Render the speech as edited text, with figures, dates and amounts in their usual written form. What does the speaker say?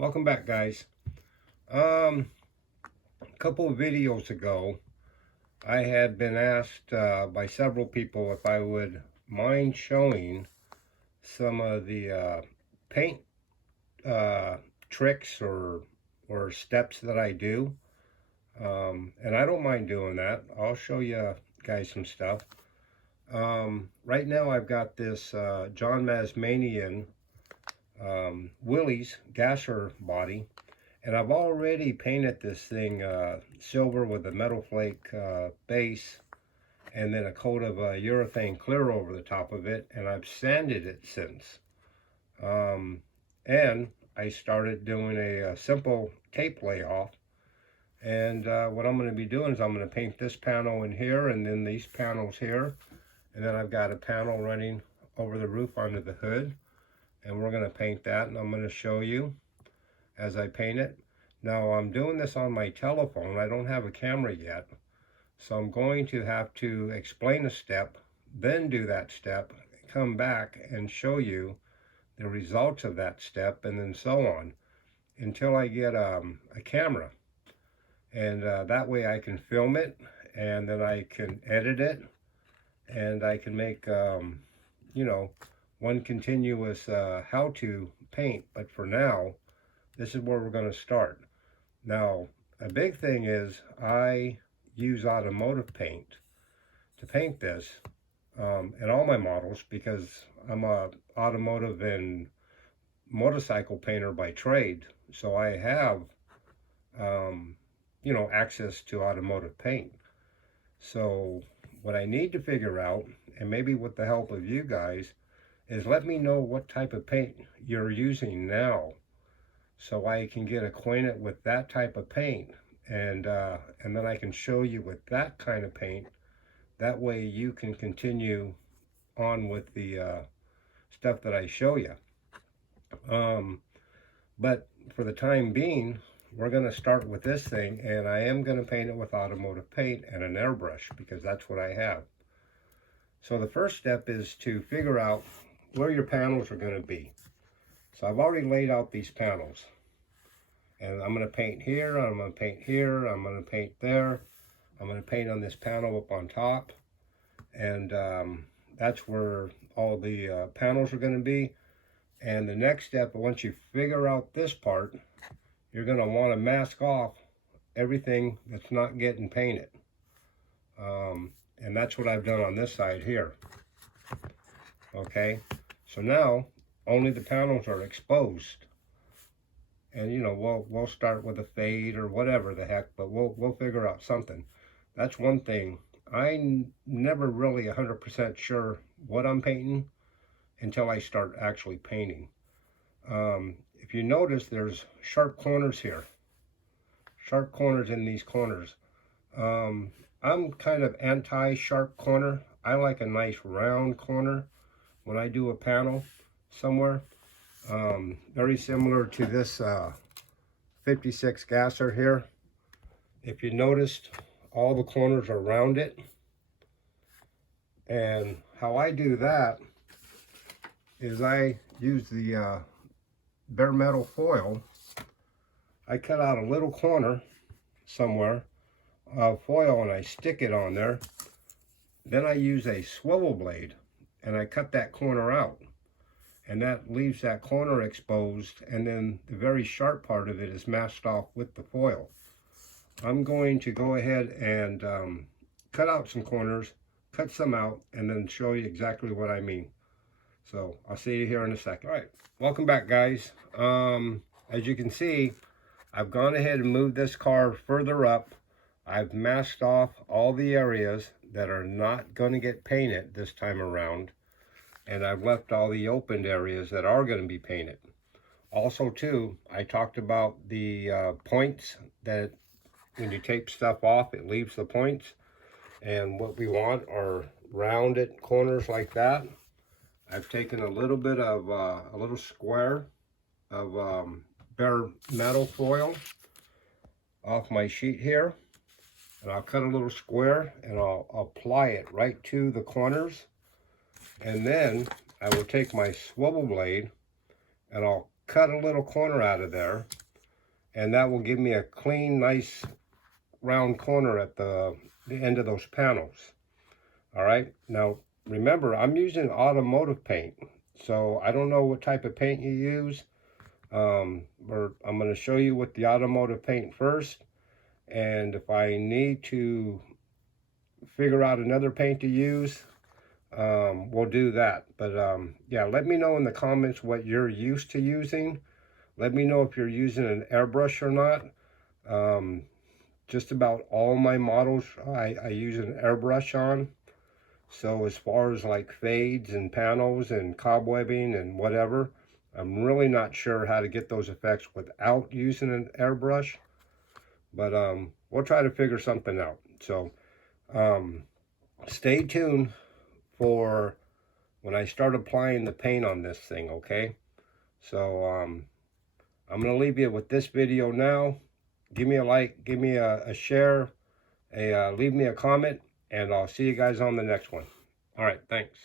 Welcome back, guys. A couple of videos ago, I had been asked by several people if I would mind showing some of the paint tricks or steps that I do. And I don't mind doing that. I'll show you guys some stuff. Right now I've got this John Masmanian Willys gasser body, and I've already painted this thing silver with a metal flake base and then a coat of urethane clear over the top of it, and I've sanded it since. And I started doing a simple tape layoff, and what I'm going to be doing is I'm going to paint this panel in here and then these panels here, and then I've got a panel running over the roof under the hood, and we're going to paint that, and I'm going to show you as I paint it. Now I'm doing this on my telephone. I don't have a camera yet, so I'm going to have to explain a step, then do that step, come back and show you the results of that step, and then so on until I get a camera, and that way I can film it, and then I can edit it, and I can make you know, one continuous how to paint. But for now, this is where we're going to start. Now, a big thing is I use automotive paint to paint this in all my models, because I'm a automotive and motorcycle painter by trade. So I have, you know, access to automotive paint. So what I need to figure out, and maybe with the help of you guys, is let me know what type of paint you're using now, so I can get acquainted with that type of paint, and then I can show you with that kind of paint. That way you can continue on with the stuff that I show you. But for the time being, we're going to start with this thing, and I am going to paint it with automotive paint and an airbrush, because that's what I have. So the first step is to figure out where your panels are going to be. So I've already laid out these panels, and I'm going to paint here, I'm going to paint here, I'm going to paint there, I'm going to paint on this panel up on top, and that's where all the panels are going to be. And the next step, once you figure out this part, you're going to want to mask off everything that's not getting painted. And that's what I've done on this side here. Okay, so now only the panels are exposed, and you know, we'll start with a fade or whatever the heck, but we'll figure out something. That's one thing. I'm never really 100% sure what I'm painting until I start actually painting. If you notice, there's sharp corners here, sharp corners in these corners. I'm kind of anti-sharp corner. I like a nice round corner when I do a panel somewhere. Very similar to this 56 gasser here. If you noticed, all the corners are rounded. And how I do that is I use the bare metal foil. I cut out a little corner somewhere of foil and I stick it on there. Then I use a swivel blade and I cut that corner out, and that leaves that corner exposed, and then the very sharp part of it is masked off with the foil. I'm going to go ahead and cut out some corners, cut some out, and then show you exactly what I mean. So I'll see you here in a second. All right, welcome back, guys. As you can see, I've gone ahead and moved this car further up. I've masked off all the areas that are not going to get painted this time around, and I've left all the opened areas that are going to be painted. Also too, I talked about the points, that when you tape stuff off, it leaves the points, and what we want are rounded corners like that. I've taken a little bit of a little square of bare metal foil off my sheet here, and I'll cut a little square and I'll apply it right to the corners, and then I will take my swivel blade and I'll cut a little corner out of there, and that will give me a clean, nice round corner at the end of those panels. All right, now remember, I'm using automotive paint, so I don't know what type of paint you use. I'm going to show you with the automotive paint first, and if I need to figure out another paint to use, we'll do that. But yeah, let me know in the comments what you're used to using. Let me know if you're using an airbrush or not. Just about all my models I use an airbrush on. So as far as like fades and panels and cobwebbing and whatever, I'm really not sure how to get those effects without using an airbrush. But we'll try to figure something out. So stay tuned for when I start applying the paint on this thing, okay? So I'm going to leave you with this video now. Give me a like, give me a share, leave me a comment, and I'll see you guys on the next one. All right, thanks.